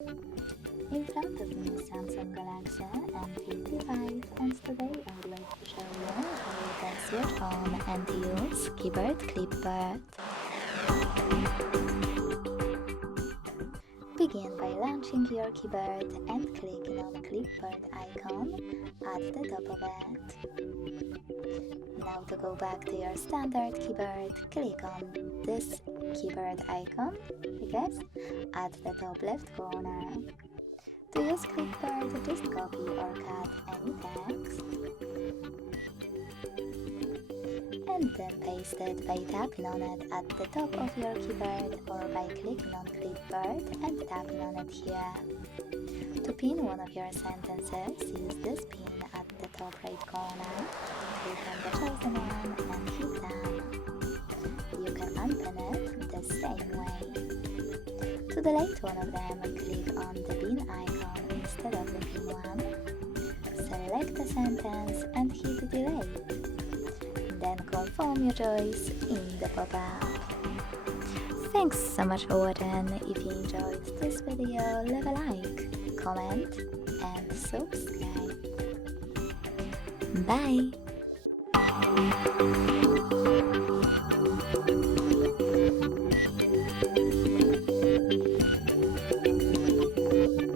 In front of me is Samsung Galaxy M55, and today I would like to show you how you can switch on and use keyboard Clipboard. Begin by launching your keyboard and clicking on Clipboard icon at the top of it. Now to go back to your standard keyboard, click on this keyboard icon, at the top left corner. To use Clipboard, just copy or cut any text and then paste it by tapping on it at the top of your keyboard or by clicking on Clipboard and tapping on it here. To pin one of your sentences, use this pin at the top right corner. Click on the chosen one and hit done. You can unpin it the same way. To delete one of them, click on the bin icon instead of the pin one. Select the sentence and hit delete. Then confirm your choice in the pop-up. Thanks so much for watching. If you enjoyed this video, leave a like, comment and subscribe. Bye!